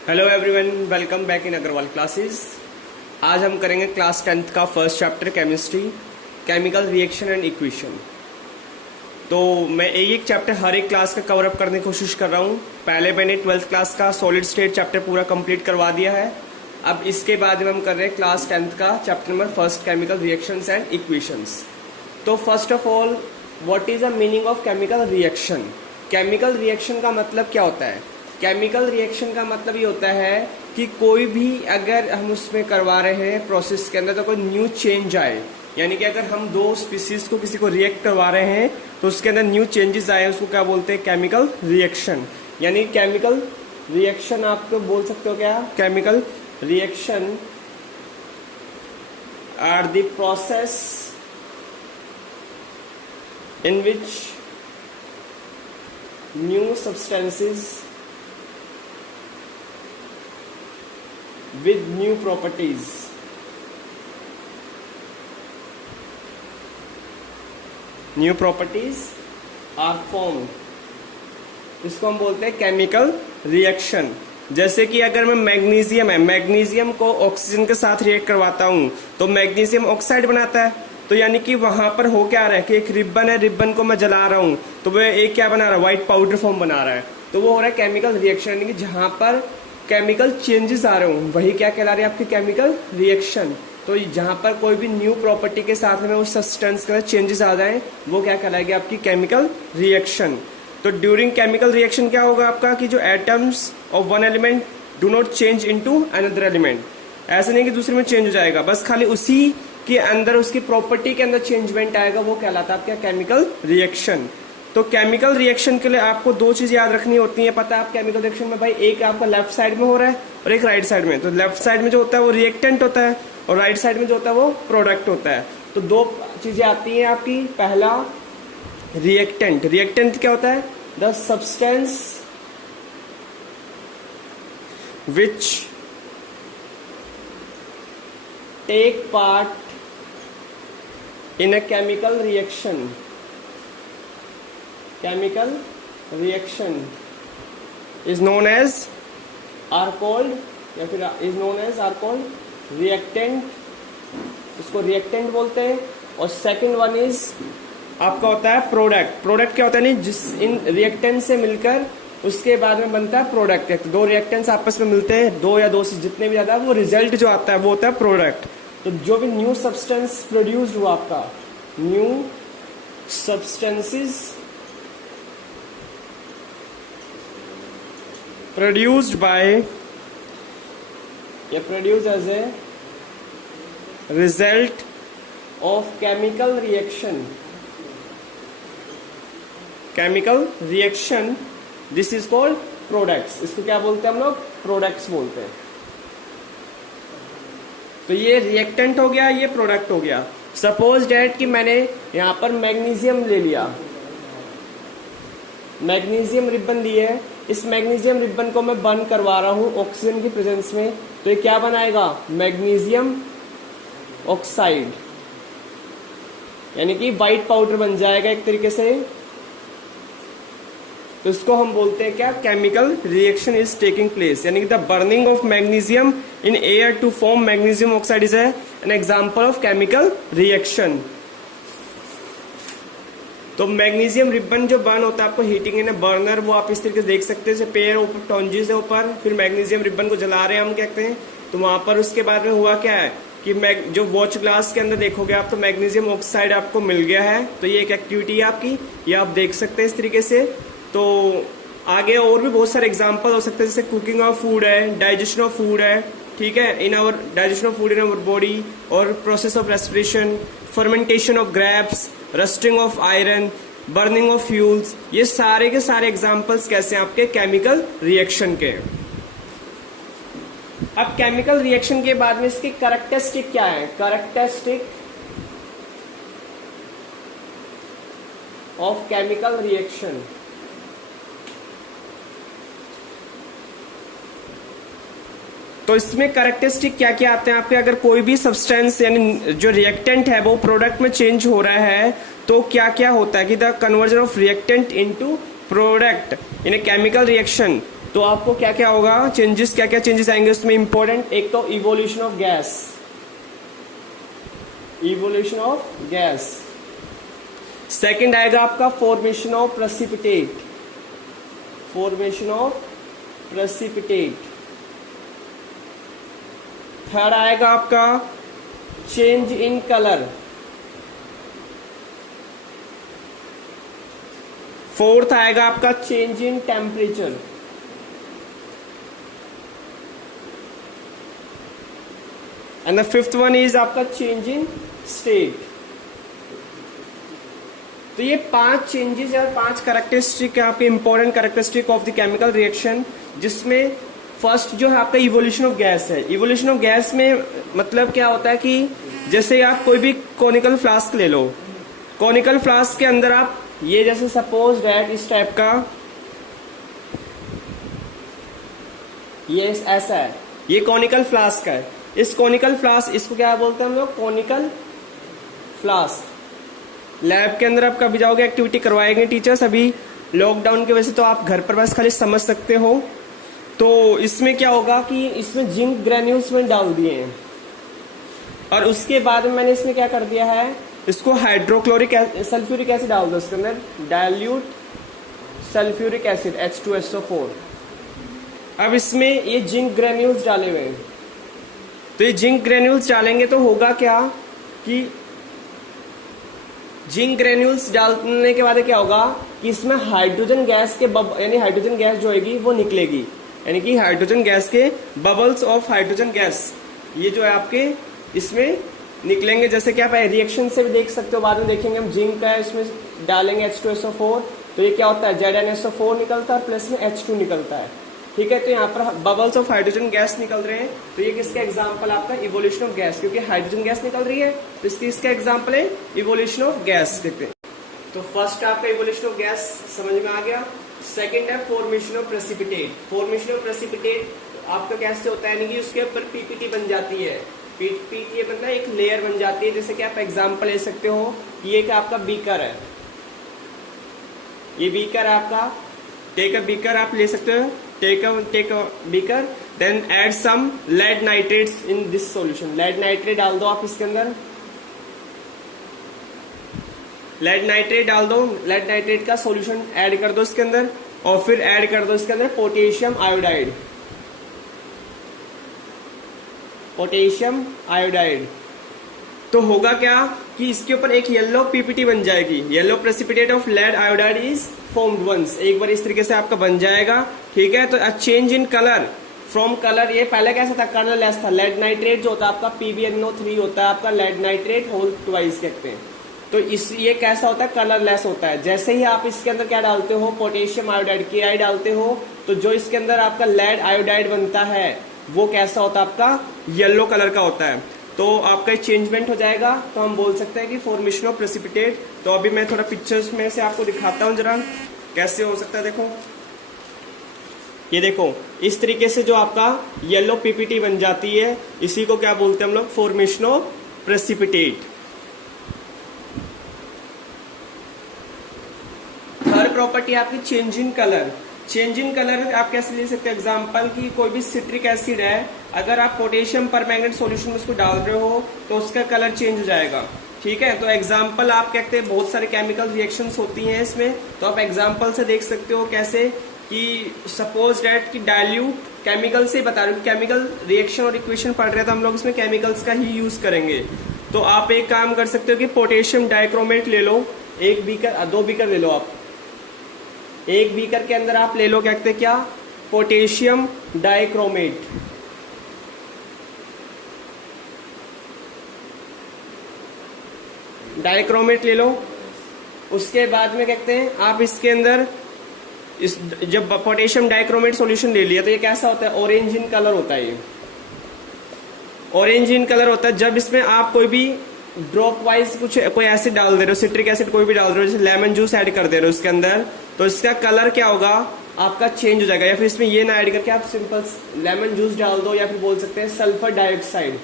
Hello everyone, welcome back in Agrawal Classes. आज हम करेंगे क्लास 10th का first chapter chemistry, chemical reaction and equation. तो मैं एक चैप्टर हर एक क्लास का कवर अप करने की कोशिश कर रहा हूँ। पहले मैंने 12th क्लास का सॉलिड स्टेट चैप्टर पूरा कंप्लीट करवा दिया है। अब इसके बाद में हम कर रहे हैं क्लास 10th का chapter number first, chemical reactions and equations. तो first of all, what is the meaning of chemical reaction? Chemical reaction का मतलब क्या होता है? केमिकल रिएक्शन का मतलब ये होता है कि कोई भी अगर हम उसमें करवा रहे हैं प्रोसेस के अंदर तो कोई न्यू चेंज आए, यानी कि अगर हम दो स्पीसीज को किसी को रिएक्ट करवा रहे हैं तो उसके अंदर न्यू चेंजेस आए, उसको क्या बोलते हैं? Chemical reaction. यानी केमिकल रिएक्शन आप तो बोल सकते हो क्या? Chemical reaction are the process in which new substances with new properties are formed। इसको हम बोलते हैं केमिकल रिएक्शन। जैसे कि अगर मैं मैग्नीशियम को ऑक्सीजन के साथ रिएक्ट करवाता हूं तो मैग्नीशियम ऑक्साइड बनाता है। तो यानी कि वहां पर हो क्या रहा है कि एक रिबन है, रिबन को मैं जला रहा हूं तो वह एक क्या बना रहा है? व्हाइट पाउडर फॉर्म बना रहा है। तो वो हो रहा है केमिकल रिएक्शन। यानी कि जहां पर केमिकल चेंजेस आ रहे हो वही क्या कहला रहे हैं? आपकी केमिकल रिएक्शन। तो जहां पर कोई भी न्यू प्रॉपर्टी के साथ में उस सब्सटेंस के अंदर चेंजेस आ जाए वो क्या कहलाएगी? आपकी केमिकल रिएक्शन। तो ड्यूरिंग केमिकल रिएक्शन क्या होगा आपका कि जो atoms of one element do not change into another element. ऐसा नहीं कि दूसरे में चेंज हो जाएगा, बस खाली उसी के अंदर उसकी प्रॉपर्टी के अंदर चेंजमेंट आएगा, वो कहलाता है आपका केमिकल रिएक्शन। तो केमिकल रिएक्शन के लिए आपको दो चीज याद रखनी होती है। पता है आप केमिकल रिएक्शन में भाई, एक आपका लेफ्ट साइड में हो रहा है और एक राइट साइड में। तो लेफ्ट साइड में जो होता है वो रिएक्टेंट होता है और राइट साइड में जो होता है वो प्रोडक्ट होता है। तो दो चीजें आती हैं आपकी। पहला रिएक्टेंट। रिएक्टेंट क्या होता है? The substance which take part in a chemical reaction. Chemical reaction is known as are called या फिर is known as are called reactant। इसको reactant बोलते हैं। और सेकंड वन इज आपका होता है प्रोडक्ट। प्रोडक्ट क्या होता है? नहीं, जिस इन रिएक्टेंट से मिलकर उसके बाद में बनता है प्रोडक्ट। दो रिएक्टेंट्स आपस में मिलते हैं, दो या दो से जितने भी ज्यादा, वो रिजल्ट जो आता है वो होता है प्रोडक्ट। तो जो भी न्यू सब्सटेंस प्रोड्यूस्ड हुआ आपका, new substances produced by produced as a result of chemical reaction। chemical reaction, this is called products। इसको क्या बोलते हैं हम लोग? प्रोडक्ट्स बोलते हैं। तो ये रिएक्टेंट हो गया, ये प्रोडक्ट हो गया। सपोज डेट कि मैंने यहां पर मैग्नीशियम ले लिया, मैग्नीशियम रिबन ली है। इस मैग्नीशियम रिबन को मैं बर्न करवा रहा हूं ऑक्सीजन की प्रेजेंस में, तो ये क्या बनाएगा? मैग्नीशियम ऑक्साइड, यानी कि व्हाइट पाउडर बन जाएगा एक तरीके से। तो इसको हम बोलते हैं क्या? Chemical reaction is taking place. यानी कि the burning of magnesium in air to form magnesium oxide is an example of chemical reaction. तो मैग्नीशियम रिबन जो बर्न होता है आपको हीटिंग इन बर्नर, वो आप इस तरीके से देख सकते हैं। पेड़ ऊपर टॉन्जिस है ऊपर, फिर मैग्नीशियम रिबन को जला रहे हैं हम कहते हैं। तो वहां पर उसके बाद में हुआ क्या है कि जो वॉच ग्लास के अंदर देखोगे आप तो मैग्नीशियम ऑक्साइड आपको मिल गया है। तो ये एक एक्टिविटी है आपकी, ये आप देख सकते हैं इस तरीके से। तो आगे और भी बहुत सारे एग्जाम्पल हो सकते हैं, जैसे कुकिंग ऑफ फूड है, डाइजेशन ऑफ फूड है, ठीक है, in our digestion of food in our body, और process of respiration, fermentation of grapes, rusting of iron, burning of fuels. ये सारे के सारे एग्जांपल्स कैसे हैं आपके? केमिकल रिएक्शन के। अब केमिकल रिएक्शन के बाद में इसकी कैरेक्टरिस्टिक क्या है? Characteristic of chemical reaction. तो इसमें कैरेक्टरिस्टिक क्या क्या आते हैं आपके? अगर कोई भी सब्सटेंस यानी जो रिएक्टेंट है वो प्रोडक्ट में चेंज हो रहा है तो क्या क्या होता है कि the conversion of reactant into product in a chemical reaction तो आपको क्या क्या होगा चेंजेस, क्या क्या चेंजेस आएंगे उसमें इंपॉर्टेंट, एक तो evolution of gas, evolution of gas. Second आएगा आपका formation of precipitate, formation of precipitate. Third आएगा आपका चेंज इन कलर। फोर्थ आएगा आपका change in temperature. And the fifth one is आपका चेंज इन स्टेट। तो ये 5 चेंजेस और 5 कैरेक्टरिस्टिक आपके important characteristic of the chemical reaction, जिसमें फर्स्ट जो है आपका इवोल्यूशन ऑफ गैस है। इवोल्यूशन ऑफ गैस में मतलब क्या होता है कि जैसे आप कोई भी कॉनिकल फ्लास्क ले लो, कॉनिकल फ्लास्क के अंदर आप ये जैसे सपोज दैट इस टाइप का ये ऐसा है, ये कॉनिकल फ्लास्क है। इस कॉनिकल फ्लास्क, इसको क्या बोलते हैं हम लोग, कॉनिकल फ्लास्क। लैब के अंदर आप कभी जाओगे एक्टिविटी करवाएंगे टीचर्स, अभी लॉकडाउन की वजह से तो आप घर पर बस खाली समझ सकते हो। तो इसमें क्या होगा कि इसमें जिंक ग्रेन्यूल्स में डाल दिए हैं और उसके बाद में मैंने इसमें क्या कर दिया है, इसको हाइड्रोक्लोरिक सल्फ्यूरिक एसिड डाल दो इसके अंदर, डाइल्यूट सल्फ्यूरिक एसिड H2SO4। अब इसमें ये जिंक ग्रेन्यूल्स डाले हुए हैं, तो ये जिंक ग्रेन्यूल्स डालेंगे तो होगा क्या कि जिंक ग्रेन्यूल्स डालने के बाद क्या होगा कि इसमें हाइड्रोजन गैस के यानी हाइड्रोजन गैस जो होगी वो निकलेगी, यानी कि हाइड्रोजन गैस के बबल्स ऑफ हाइड्रोजन गैस ये जो है आपके इसमें निकलेंगे। जैसे कि आप रिएक्शन से भी देख सकते हो, बाद में देखेंगे हम, जिंक का इसमें डालेंगे H2SO4 तो ये क्या होता है ZnSO4 निकलता है, प्लस में H2 निकलता है। ठीक है, तो यहाँ पर बबल्स ऑफ हाइड्रोजन गैस निकल रहे हैं, तो ये किसका एग्जांपल आपका इवोल्यूशन ऑफ गैस, क्योंकि हाइड्रोजन गैस निकल रही है तो इसका एग्जांपल है इवोल्यूशन ऑफ गैस। देखते हैं, तो फर्स्ट आपका इवोल्यूशन ऑफ गैस समझ में आ गया। सेकेंड है formation of precipitate. Formation of precipitate आपका कैसे होता है, यानी कि उसके ऊपर पीपीटी बन जाती है। पीपीटी मतलब एक लेयर बन जाती है। जैसे कि आप एग्जांपल ले सकते हो, ये एक आपका बीकर है, ये बीकर आपका, टेक अ बीकर आप ले सकते हो, take a beaker, then add some lead nitrates in this solution. Lead nitrate डाल दो आप इसके अंदर, लेड नाइट्रेट डाल दो, लेड नाइट्रेट का सॉल्यूशन ऐड कर दो इसके अंदर, और फिर ऐड कर दो इसके अंदर पोटेशियम आयोडाइड, पोटेशियम आयोडाइड। तो होगा क्या कि इसके ऊपर एक येलो पीपीटी बन जाएगी, yellow precipitate of lead iodide is formed once. एक बार इस तरीके से आपका बन जाएगा। ठीक है, तो change in colour from colour, ये पहले कैसा था, कलरलेस था। लेड नाइट्रेट जो होता है आपका PbNO3 होता है आपका, लेड नाइट्रेट होल ट्वाइस कहते हैं। तो ये कैसा होता है, कलरलेस होता है। जैसे ही आप इसके अंदर क्या डालते हो, पोटेशियम आयोडाइड Ki डालते हो, तो जो इसके अंदर आपका लेड आयोडाइड बनता है वो कैसा होता है आपका, येलो कलर का होता है। तो आपका चेंजमेंट हो जाएगा, तो हम बोल सकते हैं कि फॉर्मेशन ऑफ प्रेसिपिटेट। तो अभी मैं थोड़ा पिक्चर्स में से आपको दिखाता हूं जरा कैसे हो सकता है। देखो, ये देखो, इस तरीके से जो आपका येलो पीपीटी बन जाती है, इसी को क्या बोलते हैं हम लोग, formation of precipitate. Third property आपकी change in colour. Change in colour आप कैसे ले सकते हैं, एग्जांपल की कोई भी सिट्रिक एसिड है, अगर आप पोटेशियम परमैंगनेट सॉल्यूशन में उसको डाल रहे हो तो उसका कलर चेंज हो जाएगा। ठीक है, तो एग्जांपल आप कहते हैं बहुत सारे केमिकल रिएक्शंस होती हैं इसमें, तो आप एग्जांपल से देख सकते हो कैसे कि सपोज डैट कि डाइल्यूट, केमिकल से बता रहे हो, केमिकल रिएक्शन और इक्वेशन पढ़ रहे थे हम लोग, इसमें केमिकल्स का ही यूज करेंगे। तो आप एक काम कर सकते हो कि पोटेशियम डाइक्रोमेट ले लो, एक बीकर, 2 बीकर ले लो आप, एक बीकर के अंदर आप ले लो क्या कहते हैं, क्या, पोटेशियम डाइक्रोमेट। डाइक्रोमेट ले लो। उसके बाद में कहते हैं आप इसके अंदर जब पोटेशियम डाइक्रोमेट सॉल्यूशन ले लिया तो ये कैसा होता है, ऑरेंज इन कलर होता है। ये ऑरेंज इन कलर होता है जब इसमें आप कोई भी ड्रॉप वाइज कोई एसिड डाल दे रहे हो, सिट्रिक एसिड कोई भी डाल रहे हो, जैसे लेमन जूस ऐड कर दे रहे हो इसके अंदर, तो इसका कलर क्या होगा आपका, चेंज हो जाएगा। या फिर इसमें ये ना ऐड करके आप सिंपल लेमन जूस डाल दो, या फिर बोल सकते हैं सल्फर डाइऑक्साइड।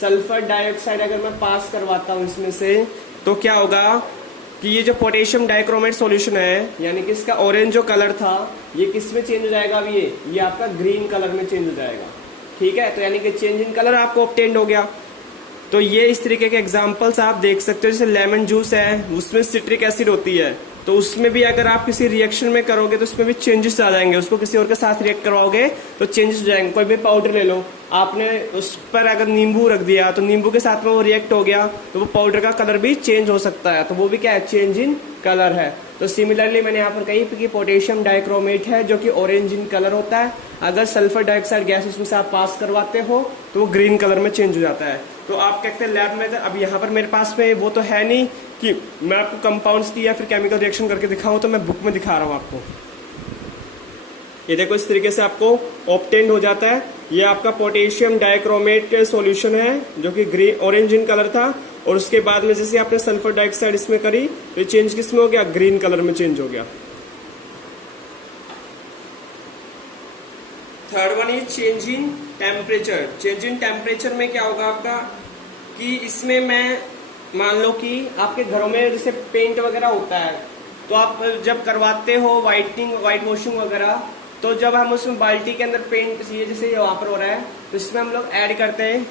सल्फर डाइऑक्साइड अगर मैं पास करवाता हूं इसमें से, तो क्या होगा कि ये जो पोटेशियम डाइक्रोमेट सॉल्यूशन है, यानी कि इसका ऑरेंज जो कलर था, ये किस में चेंज हो जाएगा? अब ये आपका ग्रीन कलर में चेंज हो जाएगा। ठीक है, तो यानी कि चेंज इन कलर आपको ऑब्टेन्ड हो गया। तो ये इस तरीके के एग्जांपल्स आप देख सकते हो। जैसे लेमन जूस है, उसमें सिट्रिक एसिड होती है, तो उसमें भी अगर आप किसी रिएक्शन में करोगे तो उसमें भी चेंजेस आ जाएंगे। उसको किसी और के साथ रिएक्ट करवाओगे तो चेंजेस हो जाएंगे। कोई भी पाउडर ले लो, आपने उस पर अगर नींबू रख दिया तो नींबू के साथ में वो रिएक्ट हो गया तो वो पाउडर का कलर भी चेंज हो सकता है। तो वो भी क्या है? चेंज इन कलर है। तो सिमिलरली मैंने यहाँ पर कही कि पोटेशियम डाइक्रोमेट है जो कि ऑरेंज इन कलर होता है। अगर सल्फर डाइऑक्साइड गैस उसमें से आप पास करवाते हो तो वो ग्रीन कलर में चेंज हो जाता है। तो आप कहते हैं लैब में, अब यहाँ पर मेरे पास में वो तो है नहीं कि मैं आपको कंपाउंड्स की या फिर केमिकल रिएक्शन करके दिखाऊं, तो मैं बुक में दिखा रहा हूँ आपको। ये देखो इस तरीके से आपको ऑब्टेन्ड हो जाता है। ये आपका पोटेशियम डाइक्रोमेट सॉल्यूशन है जो कि ग्रीन ऑरेंज इन कलर था, और उसके बाद में जैसे आपने सल्फर डाइऑक्साइड इसमें करी तो चेंज किस में हो गया? ग्रीन कलर में चेंज हो गया। Third one is change in temperature. Change in temperature में क्या होगा आपका कि इसमें मैं मान लो कि आपके घरों में जैसे पेंट वगैरह होता है, तो आप जब करवाते हो व्हाइट वॉशिंग वगैरह, तो जब हम उसमें बाल्टी के अंदर पेंट, ये जैसे वहां पर हो रहा है, तो इसमें हम लोग ऐड करते हैं,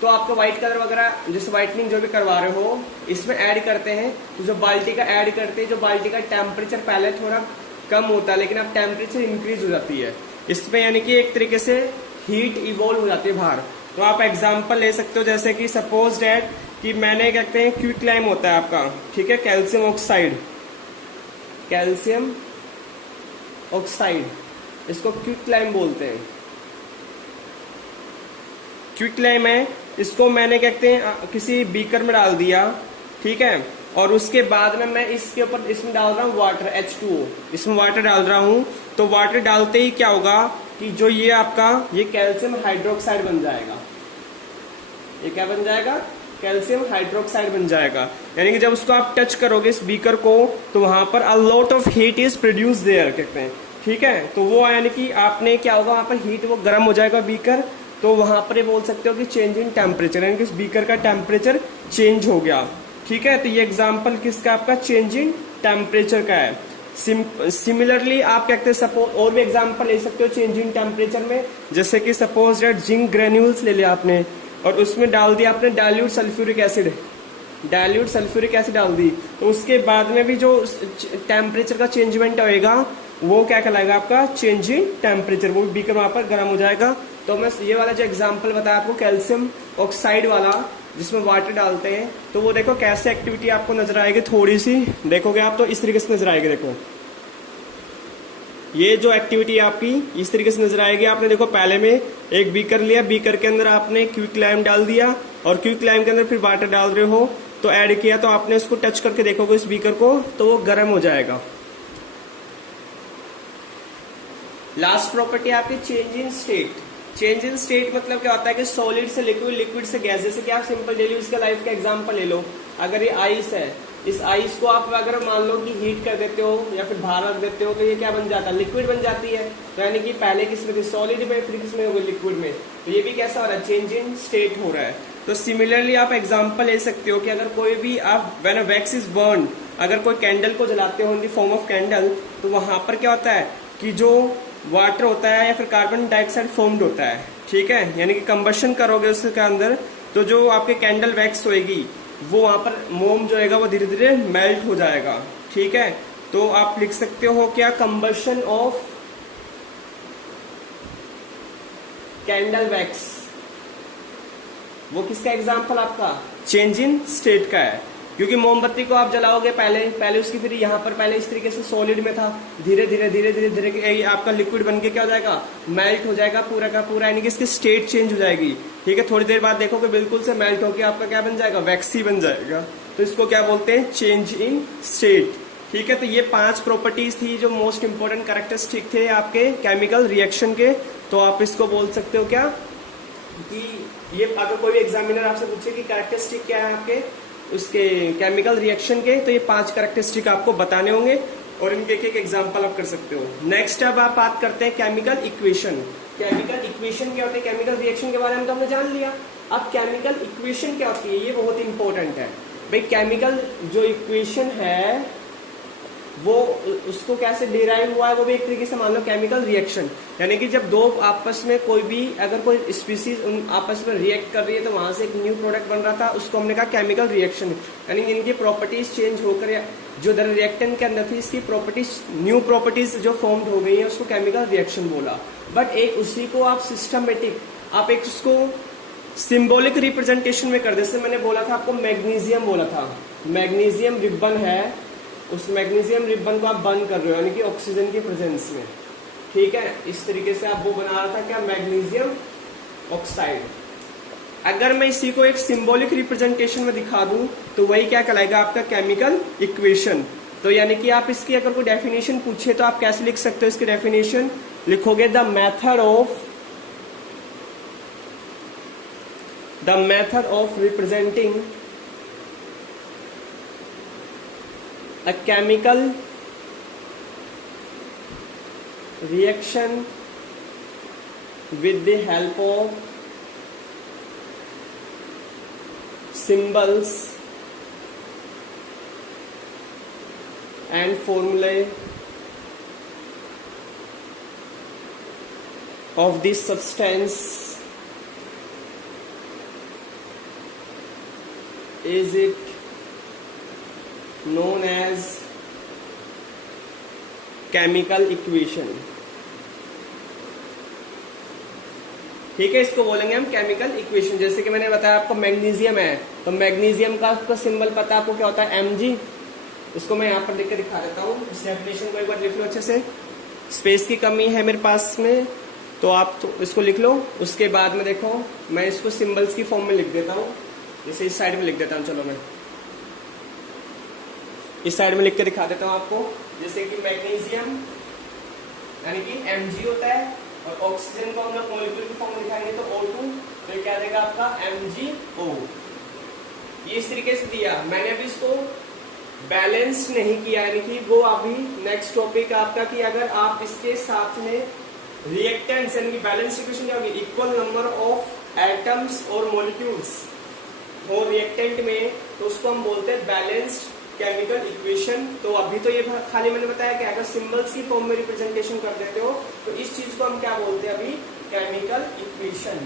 तो आपको व्हाइट कलर वगैरह जैसे व्हाइटनिंग जो भी करवा रहे हो इसमें ऐड करते हैं, तो जो बाल्टी का ऐड करते हैं, जो बाल्टी का टेम्परेचर पहले थोड़ा कम होता है लेकिन अब टेम्परेचर इंक्रीज हो जाती है इसमें, यानी कि एक तरीके से हीट इवॉल्व हो जाती है बाहर। तो आप एग्जांपल ले सकते हो, जैसे कि सपोज डैट कि मैंने कहते हैं क्विकलाइम होता है आपका, ठीक है, कैल्शियम ऑक्साइड, इसको क्विकलाइम बोलते हैं। क्विकलाइम है, इसको मैंने कहते हैं किसी बीकर में डाल दिया, ठीक है, और उसके बाद में मैं इसके ऊपर इसमें डाल रहा हूँ वाटर, H2O, इसमें वाटर डाल रहा हूँ। तो वाटर डालते ही क्या होगा कि जो ये आपका ये कैल्शियम हाइड्रोक्साइड बन जाएगा। ये क्या बन जाएगा? कैल्शियम हाइड्रोक्साइड बन जाएगा। यानी कि जब उसको आप टच करोगे इस बीकर को तो वहां पर a lot of heat is produce their कहते हैं, ठीक है। तो वो यानी कि आपने क्या होगा वहां पर हीट, वो गर्म हो जाएगा बीकर, तो वहां पर ये बोल सकते हो कि चेंज इन टेम्परेचर, यानी कि इस बीकर का टेम्परेचर चेंज हो गया, ठीक है। तो ये एग्जाम्पल किसका? आपका चेंज इन टेम्परेचर का है। सिमिलरली आप कहते हैं सपोज और भी एग्जाम्पल ले सकते हो चेंज इन टेम्परेचर में, जैसे कि सपोज दैट जिंक ग्रेन्यूल्स ले लिया आपने और उसमें डाल दिया आपने डाइल्यूट सल्फ्यूरिक एसिड डाल दी, तो उसके बाद में भी जो टेम्परेचर का चेंजमेंट होएगा वो क्या कहलाएगा? आपका चेंज इन टेम्परेचर। वो बीकर वहां पर गर्म हो जाएगा। तो मैं ये वाला जो एग्जांपल बताया आपको कैल्शियम ऑक्साइड वाला, जिसमें वाटर डालते हैं, तो वो देखो कैसे एक्टिविटी आपको नजर आएगी, थोड़ी सी देखोगे आप तो इस तरीके से नजर आएगी। देखो ये जो एक्टिविटी आपकी इस तरीके से नजर आएगी। आपने देखो पहले में एक बीकर लिया, बीकर के अंदर आपने क्विकलाइम डाल दिया और क्विकलाइम के अंदर फिर वाटर डाल रहे हो, तो ऐड किया, तो आपने उसको टच करके देखोगे इस बीकर को तो वो गर्म हो जाएगा। लास्ट प्रॉपर्टी आपकी change in state. Change in state मतलब क्या होता है कि सॉलिड से लिक्विड, लिक्विड से गैस। जैसे कि आप सिंपल डेली यूज का लाइफ का एग्जांपल ले लो, अगर ये आइस है, इस आइस को आप अगर मान लो कि हीट कर देते हो या फिर बाहर रख देते हो तो ये क्या बन जाता है? लिक्विड बन जाती है। तो यानी कि पहले किसमें थी? सॉलिड में, फिर किसमें हो गई? लिक्विड में। तो ये भी कैसा हो रहा है? चेंज इन स्टेट हो रहा है। तो सिमिलरली आप एग्जांपल ले सकते हो कि अगर कोई भी आप व्हेन वैक्स इज बर्न, अगर कोई कैंडल को जलाते हो in the form of candle, तो वहां पर क्या होता है कि जो वाटर होता है या फिर कार्बन डाइऑक्साइड फॉर्म्ड होता है, ठीक है, यानी कि कंबशन करोगे उसके अंदर तो जो आपके कैंडल वैक्स होएगी वो वहां पर मोम जो है वो धीरे धीरे मेल्ट हो जाएगा, ठीक है। तो आप लिख सकते हो क्या? Combustion of candle wax. वो किसका एग्जांपल? आपका चेंज इन स्टेट का है, क्योंकि मोमबत्ती को आप जलाओगे पहले उसकी फिर यहाँ पर पहले इस तरीके से सॉलिड में था, धीरे धीरे आपका लिक्विड बन के क्या हो जाएगा? मेल्ट हो जाएगा पूरा का पूरा, यानी कि इसकी स्टेट चेंज हो जाएगी, ठीक है। थोड़ी देर बाद देखोगे बिल्कुल से मेल्ट होकर आपका क्या बन जाएगा? वैक्सी बन जाएगा। तो इसको क्या बोलते हैं? चेंज इन स्टेट, ठीक है। तो ये 5 प्रॉपर्टीज थी जो मोस्ट इंपोर्टेंट कैरेक्टरिस्टिक थे आपके केमिकल रिएक्शन के। तो आप इसको बोल सकते हो क्या कि ये अगर कोई एग्जामिनर आपसे पूछे कि कैरेक्टरिस्टिक क्या है आपके उसके केमिकल रिएक्शन के, तो ये 5 कैरेक्टरिस्टिक आपको बताने होंगे और इनके एक एग्जांपल आप कर सकते हो। नेक्स्ट अब आप बात करते हैं केमिकल इक्वेशन। केमिकल इक्वेशन क्या होती है? केमिकल रिएक्शन के बारे में तो हमने जान लिया। अब केमिकल इक्वेशन क्या होती है, ये बहुत इंपॉर्टेंट है। भाई केमिकल जो इक्वेशन है वो उसको कैसे डिराइव हुआ है, वो भी एक तरीके से मान लो केमिकल रिएक्शन, यानी कि जब दो आपस में कोई भी अगर कोई स्पीसीज आपस में रिएक्ट कर रही है तो वहां से एक न्यू प्रोडक्ट बन रहा था, उसको हमने कहा केमिकल रिएक्शन, यानी इनकी प्रॉपर्टीज चेंज होकर जो रिएक्टेंट के अंदर थी इसकी प्रॉपर्टीज न्यू प्रॉपर्टीज जो फॉर्म्ड हो गई है उसको केमिकल रिएक्शन बोला। बट एक उसी को आप सिस्टमेटिक आप एक उसको सिंबॉलिक रिप्रेजेंटेशन में कर, जैसे मैंने बोला था आपको मैग्नीशियम बोला था, मैग्नीशियम रिबन है, उस मैग्नीशियम रिबन को आप बंद कर रहे हो यानी कि ऑक्सीजन की प्रेजेंस में, ठीक है, इस तरीके से आप वो बना रहा था क्या, मैग्नीशियम ऑक्साइड। अगर मैं इसी को एक सिंबॉलिक रिप्रेजेंटेशन में दिखा दूं तो वही क्या कहलाएगा आपका केमिकल इक्वेशन। तो यानी कि आप इसकी अगर कोई डेफिनेशन पूछे तो आप कैसे लिख सकते हो, इसकी डेफिनेशन लिखोगे the method of representing a chemical reaction with the help of symbols and formulae of this substance is it known as chemical equation। ठीक है, इसको बोलेंगे हम केमिकल इक्वेशन। जैसे कि मैंने बताया आपको मैग्नीशियम है तो मैग्नीशियम का आपको सिंबल पता है आपको क्या होता है, Mg। इसको मैं यहाँ पर लिख के दिखा देता हूँ, इस डेफिनेशन को एक बार लिख लो अच्छे से। स्पेस की कमी है मेरे पास में तो आप तो इसको लिख लो, उसके बाद में देखो मैं इसको सिंबल्स की फॉर्म में लिख देता हूँ। जैसे इस साइड में लिख देता हूँ, चलो मैं इस साइड में लिख के दिखा देता हूँ आपको। जैसे कि मैग्नीशियम यानी कि Mg होता है और ऑक्सीजन को हम लोग मॉलिक्यूल की फॉर्म में दिखाएंगे तो O2, तो क्या देगा आपका MgO। ये इस तरीके से दिया। मैंने अभी इसको बैलेंस नहीं किया, यानी कि वो अभी नेक्स्ट टॉपिक आपका कि अगर आप इसके साथ में रिएक्टेंट्स यानी कि बैलेंस इक्वेशन क्या होगी, इक्वल नंबर ऑफ एटम्स और मॉलिक्यूल्स हो रिएक्टेंट में, तो उसको हम बोलते हैं बैलेंस्ड केमिकल इक्वेशन। तो अभी तो ये खाली मैंने बताया कि अगर सिंबल्स की फॉर्म में रिप्रेजेंटेशन कर देते हो तो इस चीज को हम क्या बोलते हैं अभी, केमिकल इक्वेशन।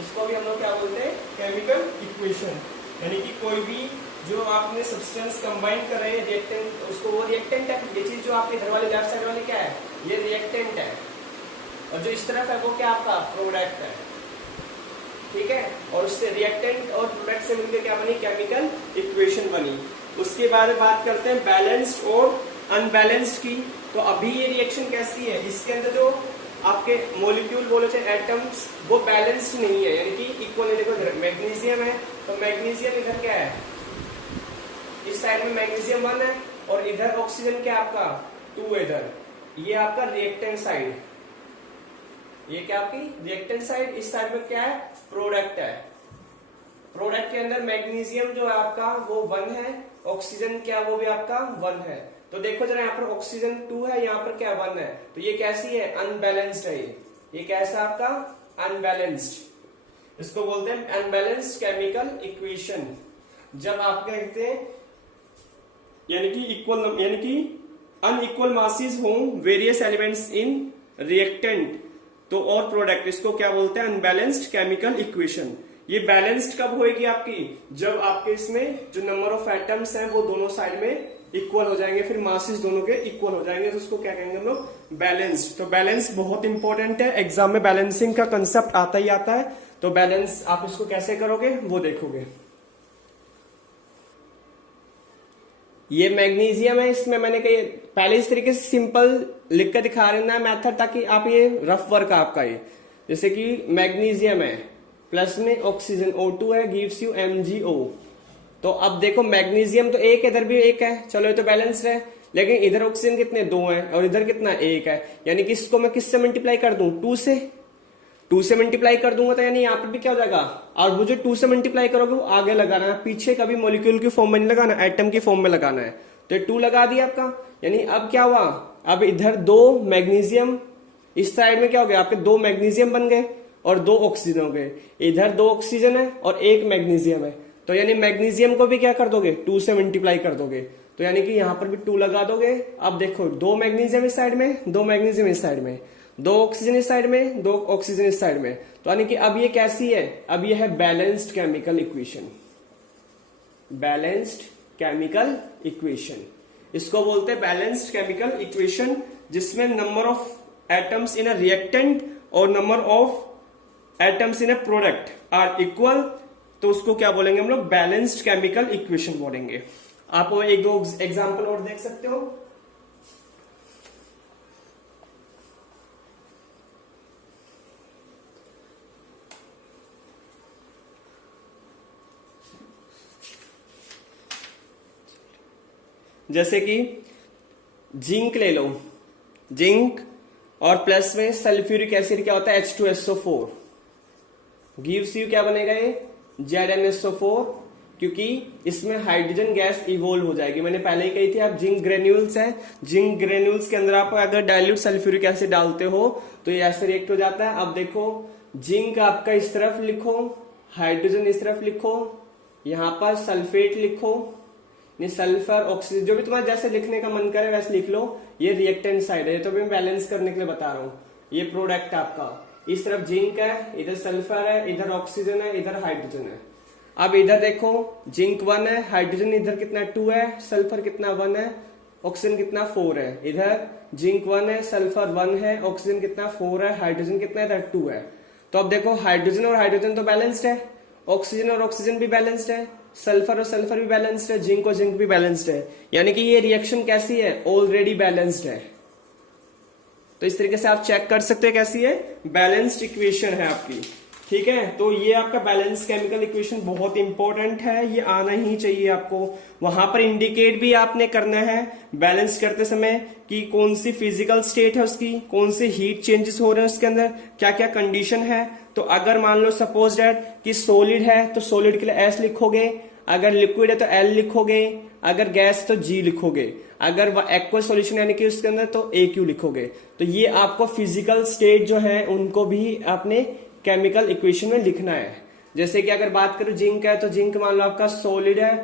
इसको भी हम लोग क्या बोलते हैं, केमिकल इक्वेशन। यानी कि कोई भी जो आपने सब्सटेंस कंबाइन कर रहे हैं रिएक्टेंट, उसको वो रिएक्टेंट है। ये चीज जो आपके इधर वाले लेफ्ट साइड वाली क्या है, ये रिएक्टेंट है, और जो इस तरफ है वो क्या आपका प्रोडक्ट है, ठीक है। और उससे रिएक्टेंट और प्रोडक्ट से मिलकर क्या बनी, केमिकल इक्वेशन बनी। उसके बारे में बात करते हैं बैलेंस्ड और अनबैलेंस्ड की। तो अभी ये रिएक्शन कैसी है, इसके अंदर जो आपके मॉलिक्यूल बोले थे एटम्स वो बैलेंस्ड नहीं है, यानी कि इक्वल। देखो मैग्नीशियम है तो मैग्नीशियम इधर क्या है, इस साइड में मैग्नीशियम 1 है और इधर ऑक्सीजन क्या आपका 2 है इधर। ये आपका रिएक्टेंट साइड, ये क्या आपकी रिएक्टेंट साइड। इस साइड में क्या है, प्रोडक्ट है। प्रोडक्ट के अंदर मैग्नीशियम जो है आपका वो 1 है, ऑक्सीजन क्या वो भी आपका 1 है। तो देखो जरा यहाँ पर ऑक्सीजन 2 है, यहाँ पर क्या 1 है, तो ये कैसी है, अनबैलेंस्ड है। ये कैसा आपका अनबैलेंस्ड, इसको बोलते हैं अनबैलेंस्ड केमिकल इक्वेशन। जब आप कहते हैं यानी कि इक्वल यानी कि अनइक्वल मासेस हो वेरियस एलिमेंट्स इन रिएक्टेंट तो और प्रोडक्ट, इसको क्या बोलते हैं, अनबैलेंस्ड केमिकल इक्वेशन। ये बैलेंस्ड कब होएगी आपकी, जब आपके इसमें जो नंबर ऑफ एटम्स हैं वो दोनों साइड में इक्वल हो जाएंगे, फिर मासेस दोनों के इक्वल हो जाएंगे, तो उसको क्या कहेंगे हम लोग, बैलेंस्ड। तो बैलेंस बहुत इंपॉर्टेंट है, एग्जाम में बैलेंसिंग का कंसेप्ट आता ही आता है। तो बैलेंस आप इसको कैसे करोगे वो देखोगे। ये मैग्नीशियम है, इसमें मैंने कही पहले इस तरीके से सिंपल लिख कर दिखा रहे हैं मेथड, ताकि आप ये रफ वर्क आपका ये, जैसे कि मैग्नीशियम है प्लस में ऑक्सीजन O2 है, गिव्स यू MgO। तो अब देखो मैग्नीशियम तो एक, इधर भी एक है, चलो ये तो बैलेंस्ड है, लेकिन इधर ऑक्सीजन कितने 2 है और इधर कितना 1 है, यानी कि इसको मैं किससे मल्टीप्लाई कर दूं, 2 से मल्टीप्लाई कर दूंगा, तो यानी यहाँ पर भी क्या हो जाएगा, और वो जो 2 से मल्टीप्लाई करोगे वो आगे लगाना है, पीछे कभी मॉलिक्यूल की फॉर्म में नहीं लगाना, एटम की फॉर्म में लगाना है। तो 2 लगा दिया आपका, यानी अब क्या हुआ, अब इधर 2 मैग्नीशियम, इस साइड में क्या हो गया आपके 2 मैग्नीशियम बन गए और 2 ऑक्सीजन हो गए। इधर 2 ऑक्सीजन है और 1 मैग्नीशियम है, तो यानी मैग्नीशियम को भी क्या कर दोगे, 2 से मल्टीप्लाई कर दोगे, तो यानी कि यहां पर भी 2 लगा दोगे। अब देखो 2 मैग्नीशियम इस साइड में, 2 मैग्नीशियम इस साइड में, 2 ऑक्सीजन इस साइड में, 2 ऑक्सीजन इस साइड में, तो यानी कि अब ये कैसी है, अब ये है balanced chemical equation, balanced chemical equation, इसको बोलते हैं बैलेंस्ड केमिकल इक्वेशन, जिसमें number of atoms in a reactant और number of atoms in a product are equal, तो उसको क्या बोलेंगे हम लोग, बैलेंस्ड केमिकल इक्वेशन बोलेंगे। आप एक दो एग्जांपल और देख सकते हो। जैसे कि जिंक ले लो, जिंक और प्लस में सल्फ्यूरिक एसिड क्या होता है, H2SO4 गिव्स यू क्या बनेगा ये, ZnSO4, क्योंकि इसमें हाइड्रोजन गैस इवोल्व हो जाएगी। मैंने पहले ही कही थी, आप जिंक ग्रेन्यूल्स है, जिंक ग्रेन्यूल्स के अंदर आप अगर डाइल्यूट सल्फ्यूरिक एसिड डालते हो तो ये ऐसे रिएक्ट हो जाता है। अब देखो जिंक आपका इस तरफ लिखो, हाइड्रोजन इस तरफ लिखो, यहां पर सल्फेट लिखो, सल्फर ऑक्सीजन, जो भी तुम्हारा जैसे लिखने का मन करे वैसे लिख लो। ये रिएक्टेंट साइड है, तो मैं बैलेंस करने के लिए बता रहा हूं। ये प्रोडक्ट आपका, इस तरफ जिंक है, इधर सल्फर है, इधर ऑक्सीजन है, इधर हाइड्रोजन है। अब इधर देखो जिंक 1 है, हाइड्रोजन इधर कितना 2 है, सल्फर कितना 1 है, ऑक्सीजन कितना 4 है। इधर जिंक 1 है, सल्फर 1 है, ऑक्सीजन कितना 4 है, हाइड्रोजन कितना इधर 2 है। तो अब देखो हाइड्रोजन और हाइड्रोजन तो बैलेंस्ड है, ऑक्सीजन और ऑक्सीजन भी बैलेंस्ड है, सल्फर और सल्फर भी बैलेंस्ड है, जिंक और जिंक भी बैलेंस्ड है, यानी कि ये रिएक्शन कैसी है, ऑलरेडी बैलेंस्ड है। तो इस तरीके से आप चेक कर सकते हैं कैसी है, बैलेंस्ड इक्वेशन है आपकी, ठीक है। तो ये आपका बैलेंस केमिकल इक्वेशन बहुत इंपॉर्टेंट है, ये आना ही चाहिए आपको। वहां पर इंडिकेट भी आपने करना है बैलेंस करते समय कि कौन सी फिजिकल स्टेट है उसकी, कौन से हीट चेंजेस हो रहे हैं उसके अंदर, क्या क्या कंडीशन है। तो अगर मान लो सपोज दैट कि सॉलिड है तो सॉलिड के लिए S लिखोगे, अगर लिक्विड है तो L लिखोगे, अगर गैस तो G लिखोगे, अगर एक्वा सॉल्यूशन यानी कि उसके अंदर तो AQ लिखोगे। तो ये आपको फिजिकल स्टेट जो है उनको भी आपने केमिकल इक्वेशन में लिखना है। जैसे कि अगर बात करूं जिंक है तो जिंक मान लो आपका सॉलिड है,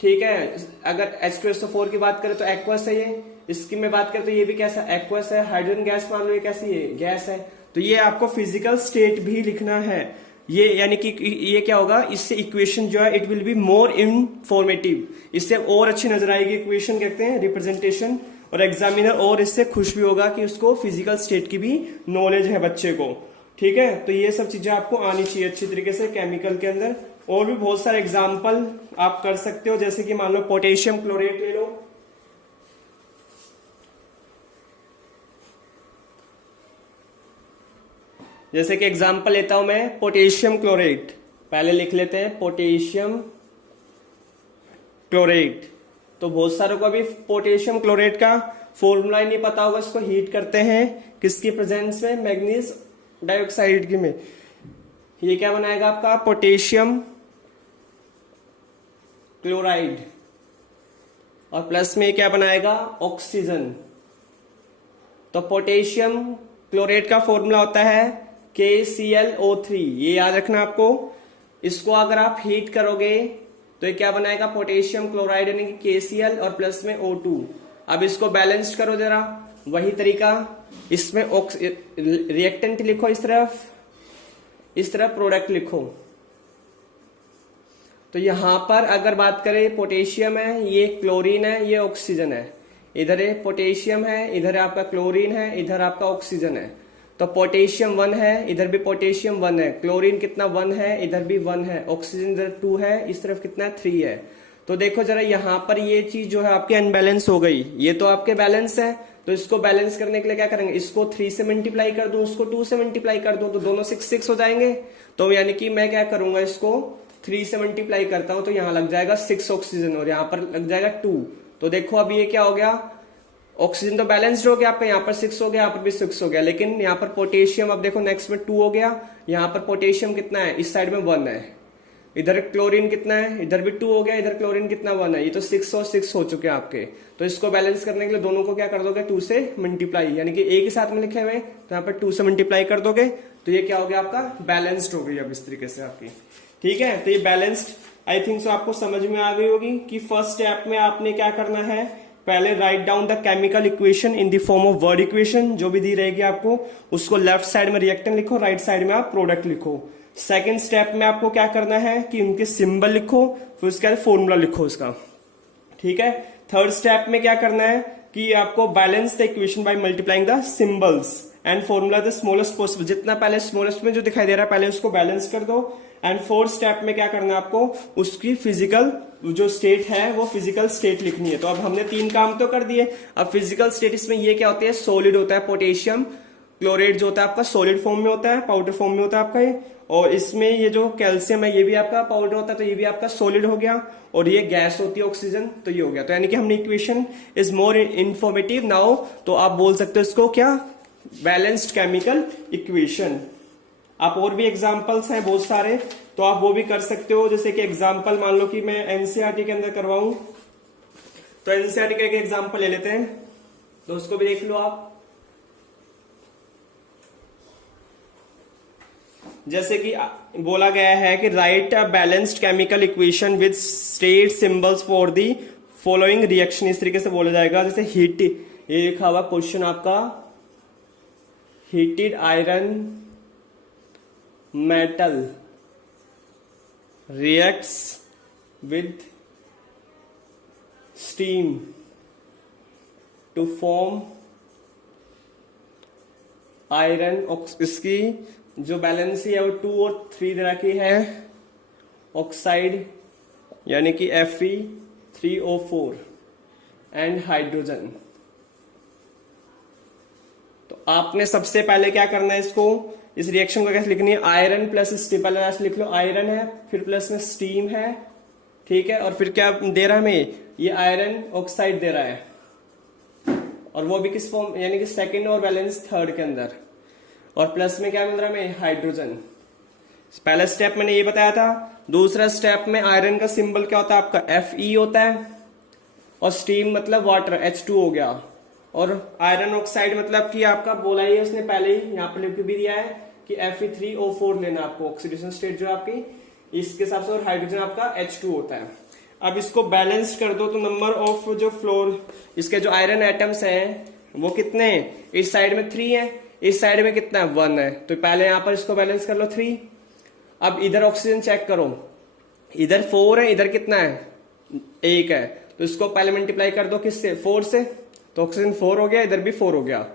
ठीक है। अगर H2SO4 की बात करें तो एक्वस है ये, इसकी में बात करें तो ये भी कैसा एक्वस है। हाइड्रोजन गैस मान लो ये कैसी है, गैस है। तो ये आपको फिजिकल स्टेट भी लिखना है। ये यानी कि ये क्या होगा, इससे इक्वेशन जो है it will be more informative, इससे और अच्छी नजर आएगी इक्वेशन, कहते हैं रिप्रेजेंटेशन, और एग्जामिनर और इससे खुश भी होगा कि उसको फिजिकल स्टेट की भी नॉलेज है बच्चे को, ठीक है। तो ये सब चीजें आपको आनी चाहिए अच्छी तरीके से केमिकल के अंदर। और भी बहुत सारे एग्जाम्पल आप कर सकते हो, जैसे कि मान लो पोटेशियम क्लोरेट ले लो, जैसे कि एग्जाम्पल लेता हूं मैं पोटेशियम क्लोरेट, पहले लिख लेते हैं पोटेशियम क्लोरेट। तो बहुत सारों को अभी पोटेशियम क्लोरेट का फॉर्मूला ही नहीं पता होगा, इसको हीट करते हैं किसकी प्रेजेंस में, मैग्नीज डाइऑक्साइड की में। ये क्या बनाएगा आपका पोटेशियम क्लोराइड, और प्लस में क्या बनाएगा ऑक्सीजन। तो पोटेशियम क्लोरेट का फॉर्मूला होता है KClO3, ये याद रखना आपको। इसको अगर आप हीट करोगे तो ये क्या बनाएगा पोटेशियम क्लोराइड यानी कि KCl और प्लस में O2। अब इसको बैलेंस करो जरा, वही तरीका, इसमें रिएक्टेंट लिखो इस तरफ प्रोडक्ट लिखो। तो यहां पर अगर बात करें पोटेशियम है, ये क्लोरीन है, ये ऑक्सीजन है, इधर ये पोटेशियम है, इधर आपका क्लोरीन है, इधर आपका ऑक्सीजन है। तो पोटेशियम 1 है, इधर भी पोटेशियम 1 है, क्लोरीन कितना 1 है, इधर भी 1 है, ऑक्सीजन इधर 2 है, इस तरफ कितना 3 है। तो देखो जरा यहाँ पर ये चीज जो है आपके अनबैलेंस हो गई, ये तो आपके बैलेंस है। तो इसको बैलेंस करने के लिए क्या करेंगे, इसको 3 से मल्टीप्लाई कर दूं, उसको 2 से मल्टीप्लाई कर दूं, तो दोनों 6 हो जाएंगे। तो यानी कि मैं क्या करूंगा, इसको 3 से मल्टीप्लाई करता हूं तो यहां लग जाएगा 6 ऑक्सीजन और यहां पर लग जाएगा 2। तो देखो अब ये क्या हो गया, ऑक्सीजन तो बैलेंस्ड हो गया आपका, यहाँ पर 6 हो गया, यहाँ पर भी 6 हो गया, लेकिन यहाँ पर पोटेशियम अब देखो नेक्स्ट में 2 हो गया, यहाँ पर पोटेशियम कितना है, इस साइड में 1 है, इधर क्लोरीन कितना है, इधर भी 2 हो गया, इधर क्लोरीन कितना 1 है, ये तो 6 और 6 हो चुके हैं आपके। तो इसको बैलेंस करने के लिए दोनों को क्या कर दोगे 2 से मल्टीप्लाई, यानी कि एक ही साथ में लिखे हुए तो यहाँ पर 2 से मल्टीप्लाई कर दोगे, तो ये क्या हो गया आपका बैलेंस्ड हो गई अब इस तरीके से आपकी, ठीक है। तो ये बैलेंस्ड आई थिंक सो आपको समझ में आ गई होगी कि फर्स्ट स्टेप में आपने क्या करना है, पहले write down the chemical equation in the form of word equation, जो भी दी रहेगी आपको उसको लेफ्ट साइड में रिएक्टेंट लिखो, राइट साइड में आप प्रोडक्ट लिखो। सेकेंड स्टेप में आपको क्या करना है कि उनके सिंबल लिखो, फिर उसके बाद फॉर्मूला लिखो उसका, ठीक है। थर्ड स्टेप में क्या करना है कि आपको balance the equation by multiplying the symbols and formula the smallest possible, जितना पहले स्मॉलेस्ट में जो दिखाई दे रहा है पहले उसको बैलेंस कर दो। एंड फोर्थ स्टेप में क्या करना है आपको, उसकी फिजिकल जो स्टेट है वो फिजिकल स्टेट लिखनी है। तो अब हमने 3 काम तो कर दिए। अब फिजिकल स्टेट इसमें ये क्या होती है, सॉलिड होता है, पोटेशियम क्लोराइड जो होता है आपका सॉलिड फॉर्म में होता है, पाउडर फॉर्म में होता है आपका ये। और इसमें ये जो कैल्शियम है ये भी आपका पाउडर होता है, तो ये भी आपका सॉलिड हो गया। और ये गैस होती है ऑक्सीजन, तो ये हो गया। तो यानी कि हमने equation is more informative now, तो आप बोल सकते हो इसको क्या, बैलेंस्ड केमिकल इक्वेशन। आप और भी एग्जाम्पल्स हैं बहुत सारे, तो आप वो भी कर सकते हो। जैसे कि एग्जाम्पल मान लो कि मैं एनसीईआरटी के अंदर करवाऊं, तो एनसीईआरटी का एक एग्जाम्पल ले लेते हैं, तो उसको भी देख लो आप। जैसे कि बोला गया है कि right a balanced chemical equation with state symbols for the following reaction, इस तरीके से बोला जाएगा। जैसे हीट, ये लिखा हुआ क्वेश्चन आपका, heated iron metal reacts with steam to form iron, इसकी जो बैलेंस है वो 2 और 3 तरह की है, ऑक्साइड यानी कि Fe3O4 एंड हाइड्रोजन। तो आपने सबसे पहले क्या करना है, इसको इस रिएक्शन को कैसे लिखनी है, आयरन प्लस स्टीम, पहले ऐसे लिख लो, आयरन है फिर प्लस में स्टीम है, ठीक है। और फिर क्या दे रहा है हमें, ये आयरन ऑक्साइड दे रहा है, और वो भी किस फॉर्म, यानी कि सेकंड और बैलेंस थर्ड के अंदर। और प्लस में क्या मिल रहा है हमें, हाइड्रोजन। पहला स्टेप मैंने ये बताया था। दूसरा स्टेप में आयरन का सिंबल क्या होता है आपका, Fe होता है, और स्टीम मतलब वाटर, H2 हो गया। और आयरन ऑक्साइड मतलब कि आपका बोला ही है उसने पहले ही, यहाँ पर लिख भी दिया है कि Fe3O4 लेना आपको, ऑक्सीडेशन स्टेट जो आपकी इसके हिसाब से, और हाइड्रोजन आपका H2 होता है। अब इसको बैलेंस कर दो, तो नंबर ऑफ जो फ्लोर, इसके जो आयरन एटम्स हैं वो कितने हैं, इस साइड में 3 है, इस साइड में कितना है, 1 है। तो पहले यहां पर इसको बैलेंस कर लो 3। अब इधर ऑक्सीजन चेक करो, इधर 4 है, इधर कितना है, 1 है। तो इसको पहले मल्टीप्लाई कर दो किससे, 4 से, तो ऑक्सीजन 4 हो गया, इधर भी 4 हो गया।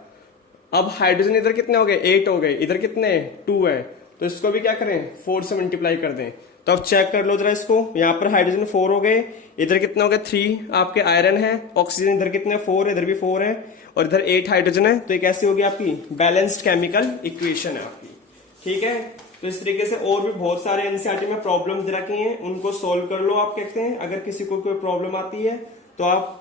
अब हाइड्रोजन इधर कितने हो गए, 8 हो गए, इधर कितने 2 है, तो इसको भी क्या करें, 4 से मल्टीप्लाई कर दें। तो अब चेक कर लो जरा इसको, यहाँ पर हाइड्रोजन 4 हो गए, इधर कितने हो गए 3 आपके आयरन है, ऑक्सीजन इधर कितने 4 है, इधर भी 4 है, और इधर 8 हाइड्रोजन है। तो ये कैसी होगी आपकी बैलेंस्ड केमिकल इक्वेशन है आपकी, ठीक है। तो इस तरीके से और भी बहुत सारे एनसीईआरटी में प्रॉब्लम दे रखे हैं, उनको सोल्व कर लो आप। कहते हैं अगर किसी को कोई प्रॉब्लम आती है तो आप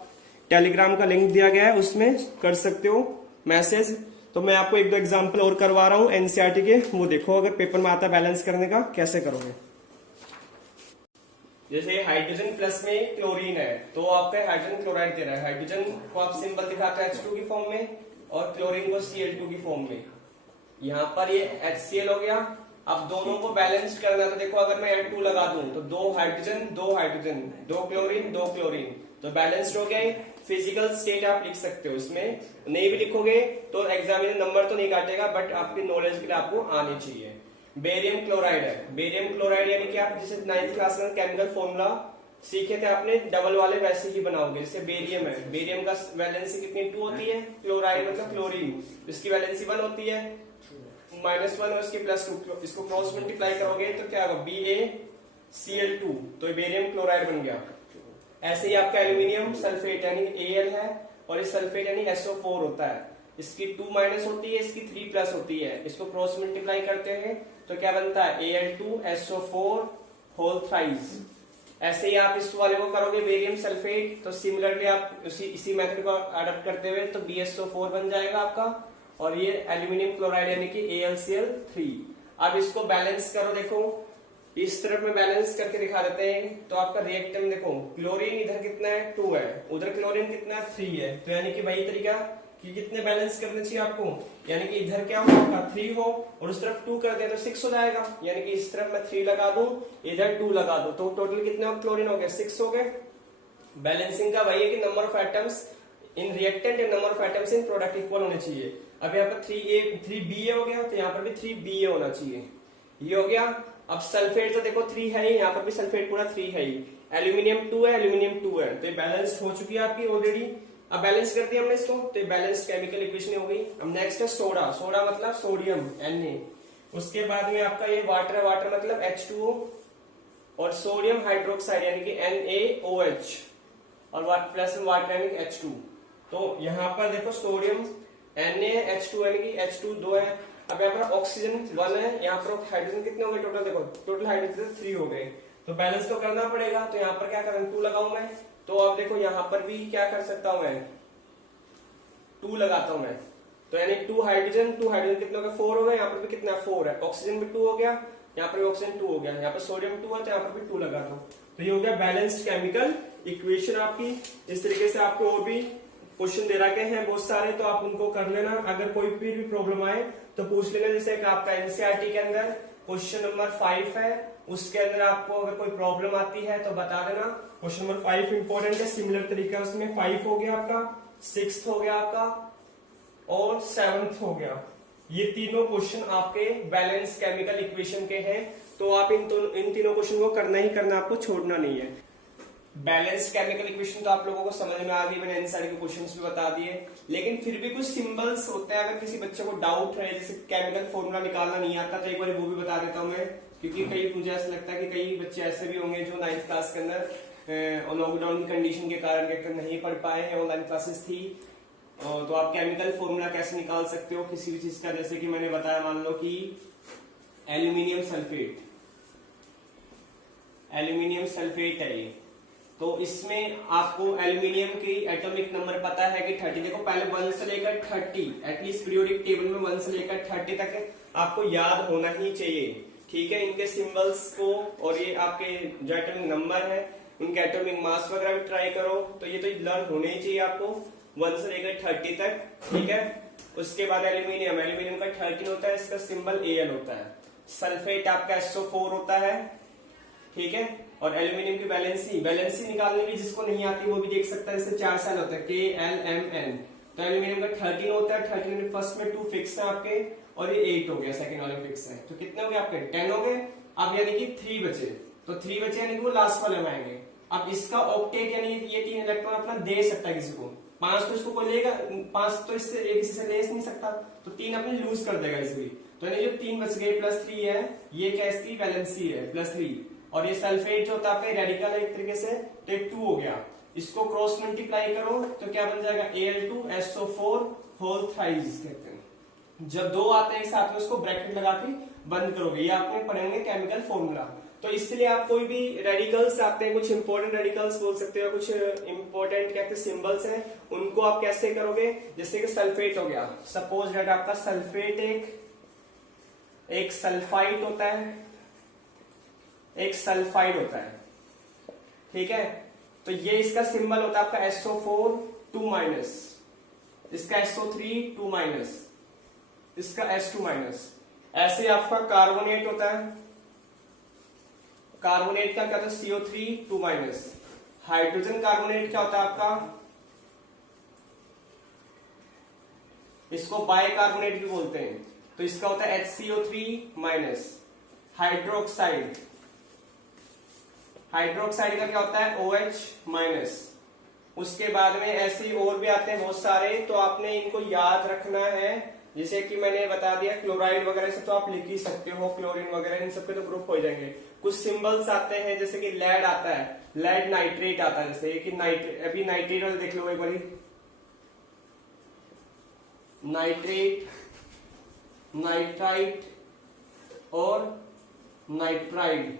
टेलीग्राम का लिंक दिया गया है उसमें कर सकते हो मैसेज। तो मैं आपको 1-2 एग्जांपल और करवा रहा हूं एनसीईआरटी के, वो देखो अगर पेपर में आता बैलेंस करने का कैसे करोगे। जैसे हाइड्रोजन प्लस में क्लोरीन है, तो आपका हाइड्रोजन क्लोराइड दे रहा है, हाइड्रोजन को आप सिंबल दिखाते हैं H2 की फॉर्म में, और क्लोरीन को Cl2 की फॉर्म में। यहाँ पर ये HCl हो गया। अब दोनों को बैलेंस करना है, तो देखो अगर मैं यहाँ 2 लगा दूं तो 2 हाइड्रोजन 2 हाइड्रोजन, 2 क्लोरीन 2 क्लोरीन, तो बैलेंस्ड हो गए। फिजिकल स्टेट आप लिख सकते हो, इसमें नहीं भी लिखोगे तो एग्जामिनर नंबर तो नहीं काटेगा, बट आपकी नॉलेज के लिए आपको आनी चाहिए। बेरियम क्लोराइड है, बेरियम क्लोराइड यानी कि आप जैसे 9th क्लास में केमिकल फॉर्मूला सीखे थे आपने डबल वाले, वैसे ही बनाओगे। जैसे बेरियम है, बेरियम का वैलेंसी कितनी 2 होती है, क्लोराइड मतलब क्लोरीन, इसकी वैलेंसी 1 होती है, -1 और इसकी +2, इसको क्रॉस मल्टीप्लाई करोगे तो क्या होगा, BaCl2, तो बेरियम क्लोराइड बन गया। ऐसे ही आपका एल्यूमिनियम सल्फेट यानी Al है, और इस सल्फेट यानी SO4 होता है, इसकी 2- होती है, इसकी 3+ होती है, इसको क्रॉस मल्टीप्लाई करते हैं तो क्या बनता है, Al2SO4 होल थ्राइस। ऐसे ही आप इस वाले को करोगे बेरियम सल्फेट, तो सिमिलरली आप इसी मेथड को अडॉप्ट करते हुए तो BSO4 बन जाएगा आपका, और ये एल्यूमिनियम क्लोराइड यानी कि AlCl3। अब इसको बैलेंस करो, देखो इस तरफ में बैलेंस करके दिखा देते हैं। तो आपका रिएक्टेंट देखो, क्लोरीन इधर कितना है 2 है, उधर क्लोरीन कितना है 3 है, तो यानी कि वही तरीका कि कितने बैलेंस करने चाहिए आपको, यानी कि इधर क्या हो आपका 3 हो और उस तरफ 2 कर दे तो 6 हो जाएगा, यानी कि इस तरफ मैं 3 लगा दूं, इधर 2 लगा दूं, तो टोटल कितने क्लोरीन हो गए 6 हो गए। बैलेंसिंग का वही है कि number of atoms in reactant and number of atoms in product equal होने चाहिए। अब यहाँ पर 3A हो गया, तो यहाँ पर भी 3BA होना चाहिए, ये हो गया। अब सल्फेट तो देखो 3 है ही, यहाँ पर भी सल्फेट पूरा 3 है ही, एल्यूमिनियम 2 है, एल्यूमिनियम 2 है, तो ये बैलेंस हो चुकी है आपकी ऑलरेडी। अब बैलेंस कर दिया हमने इसको, तो ये बैलेंस केमिकल इक्वेशन हो गई। अब नेक्स्ट है सोडा, सोडा मतलब सोडियम Na, उसके बाद में आपका ये वाटर है, वाटर मतलब H2O और सोडियम हाइड्रोक्साइड यानी कि NaOH और प्लस में वाटर यानी कि H2। तो यहाँ पर देखो सोडियम NaH2 यानी कि H2 2 है। अब यहाँ पर ऑक्सीजन 1 है, यहाँ पर हाइड्रोजन कितने हो गए टोटल, देखो टोटल हाइड्रोजन 3 हो गए, तो बैलेंस तो करना पड़ेगा। तो यहाँ पर क्या करें 2 लगाऊं मैं, तो अब देखो यहाँ पर भी क्या कर सकता हूं मैं 2 लगाता हूं मैं, तो यानी 2 हाइड्रोजन कितने हो गए 4 हो गए, यहाँ पर भी कितना 4 है, ऑक्सीजन भी 2 हो गया, यहाँ पर भी ऑक्सीजन 2 हो गया, यहाँ पर सोडियम 2 है तो यहाँ पर भी 2 लगा दो, तो ये हो गया बैलेंस्ड केमिकल इक्वेशन आपकी। इस तरीके से आपको और भी क्वेश्चन दे रखे हैं बहुत सारे, तो आप उनको कर लेना, अगर कोई भी प्रॉब्लम आए तो पूछ लेना। जैसे कि आपका एनसीईआरटी के अंदर क्वेश्चन नंबर 5 है, उसके अंदर आपको अगर कोई प्रॉब्लम आती है तो बता देना। क्वेश्चन नंबर 5 इंपॉर्टेंट है, सिमिलर तरीका उसमें 5 हो गया आपका, 6 हो गया आपका और 7 हो गया, ये तीनों क्वेश्चन आपके बैलेंस केमिकल इक्वेशन के हैं, तो आप इन तीनों क्वेश्चन को करना ही करना, आपको छोड़ना नहीं है। बैलेंस्ड केमिकल इक्वेशन तो आप लोगों को समझ में आ गई, मैंने इन सारे क्वेश्चंस भी बता दिए, लेकिन फिर भी कुछ सिंबल्स होते हैं, अगर किसी बच्चे को डाउट है जैसे केमिकल फॉर्मूला निकालना नहीं आता, तो एक बार वो भी बता देता हूं मैं, क्योंकि कई मुझे ऐसा लगता है कि कई बच्चे ऐसे भी होंगे जो 9th क्लास के अंदर लॉकडाउन की कंडीशन के कारण नहीं पढ़ पाए हैं, ऑनलाइन क्लासेस थी, तो आप केमिकल फॉर्मूला कैसे निकाल सकते हो किसी भी चीज का, जैसे कि मैंने बताया, मान लो कि एल्यूमिनियम सल्फेट है ये, तो इसमें आपको एल्यूमिनियम की एटॉमिक नंबर पता है कि 30, देखो पहले 1 से लेकर 30, एटलीस्ट पीरियोडिक टेबल में 1 से लेकर 30 तक आपको याद होना ही चाहिए, ठीक है, इनके सिंबल्स को, और ये आपके जो एटॉमिक नंबर है उनके एटॉमिक मास वगैरह भी ट्राई करो, तो ये तो लर्न होने ही चाहिए आपको 1 से लेकर 30 तक, ठीक है। उसके बाद एल्यूमिनियम का 13 होता है, इसका सिंबल Al होता है, सल्फेट आपका SO4 होता है, ठीक है, और एल्यूमिनियम की बैलेंसी निकालनी भी जिसको नहीं आती वो भी देख सकता है, इससे 4 साल होता है KLMN, तो एल्यूमिनियम का 13 होता है, 13 में फर्स्ट में 2 फिक्स है आपके, और ये 8 हो गया सेकंड वाले फिक्स है, तो कितने हो गए आपके 10 हो गए। अब यानी कि 3 बचे, तो 3 बचे यानी कि वो लास्ट वाले में आएंगे। अब इसका ऑक्टेट यानी ये 3 इलेक्ट्रॉन अपना दे सकता है किसी को, 5 तो इसको कोई लेगा, 5 तो इससे किसी से ले नहीं सकता, तो 3 अपने लूज कर देगा इसलिए, तो यानी जो 3 बच गए +3 है, ये क्या इसकी बैलेंसी है +3, और ये सल्फेट जो होता है रेडिकल है एक तरीके से, तो 2 हो गया, इसको क्रॉस मल्टीप्लाई करो तो क्या बन जाएगा Al2SO4 होल थ्राइस कहते हैं। जब 2 आते हैं एक साथ में उसको ब्रैकेट लगा के बंद करोगे, ये आपने पढ़ेंगे केमिकल फॉर्मूला। तो इसलिए आप कोई भी रेडिकल्स आते हैं, कुछ इंपॉर्टेंट रेडिकल्स बोल सकते हो, कुछ इंपॉर्टेंट क्या सिंबल्स हैं, उनको आप कैसे करोगे, जैसे कि सल्फेट हो गया, सपोज दैट आपका सल्फेट एक सल्फाइड होता है, एक सल्फाइड होता है, ठीक है, तो ये इसका सिंबल होता है आपका SO4 2-, इसका SO3 2-, इसका S2-। ऐसे आपका कार्बोनेट होता है, कार्बोनेट का क्या होता है CO3 2-। हाइड्रोजन कार्बोनेट क्या होता है आपका, इसको बाइकार्बोनेट भी बोलते हैं, तो इसका होता है HCO3-। हाइड्रोक्साइड का क्या होता है OH-। उसके बाद में ऐसे और भी आते हैं बहुत सारे, तो आपने इनको याद रखना है, जैसे कि मैंने बता दिया क्लोराइड वगैरह सब तो आप लिख ही सकते हो, क्लोरीन वगैरह इन सबके तो ग्रुप हो जाएंगे। कुछ सिंबल्स आते हैं जैसे कि लेड आता है, लेड नाइट्रेट आता है, जैसे कि अभी नाइट्रेट वाले देख लो एक बार, नाइट्रेट, नाइट्राइट और नाइट्राइड,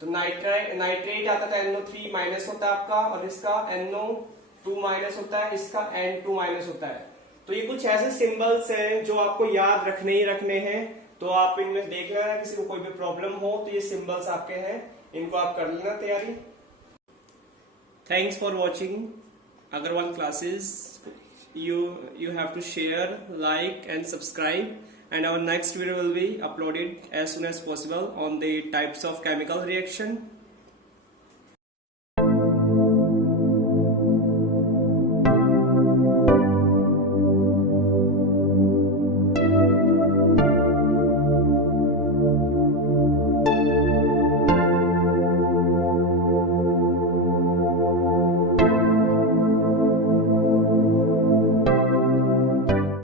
तो नाइट्रेट आता है NO3- होता है आपका, और इसका NO2- होता है, इसका N2- होता है। तो ये कुछ ऐसे सिंबल्स हैं जो आपको याद रखने ही रखने हैं, तो आप इनमें देख लेना, किसी को कोई भी प्रॉब्लम हो तो ये सिंबल्स आपके हैं, इनको आप कर लेना तैयारी। Thanks for watching Agrawal Classes. you have to share, like and subscribe, and our next video will be uploaded as soon as possible on the types of chemical reaction.